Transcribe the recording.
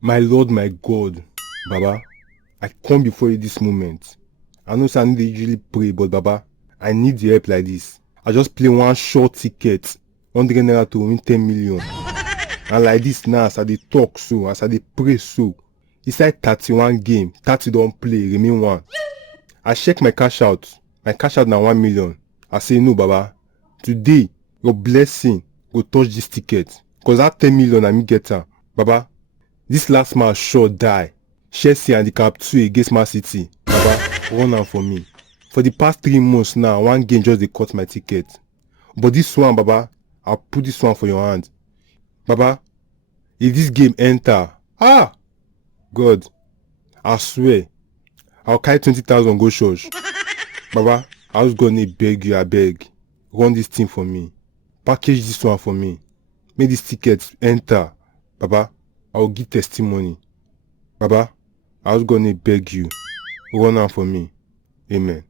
My Lord, my God, Baba, I come before you this moment. I know say I no dey usually pray, but Baba, I need the help like this. I just play one short ticket, 100 naira to win 10 million. And like this now, as I dey talk so, as I dey pray so, inside 31 game, 30 don play, remain 1. I check my cash out na 1 million. I say no Baba, today your blessing go touch this ticket, cause that 10 million na me get am. Baba, this last match sure die. Chelsea handicap 2 against Man City. Baba, run am for me. For the past 3 months now, one game just dey cut my ticket. But this one, Baba, I'll put this one for your hand. Baba, if this game enter, God, I swear, I'll carry 20,000 go church. Baba, I was gonna beg you, I beg. Run this thing for me. Package this one for me. Make this ticket enter. Baba, I will give testimony. Baba, I was gonna beg you. Run am for me. Amen.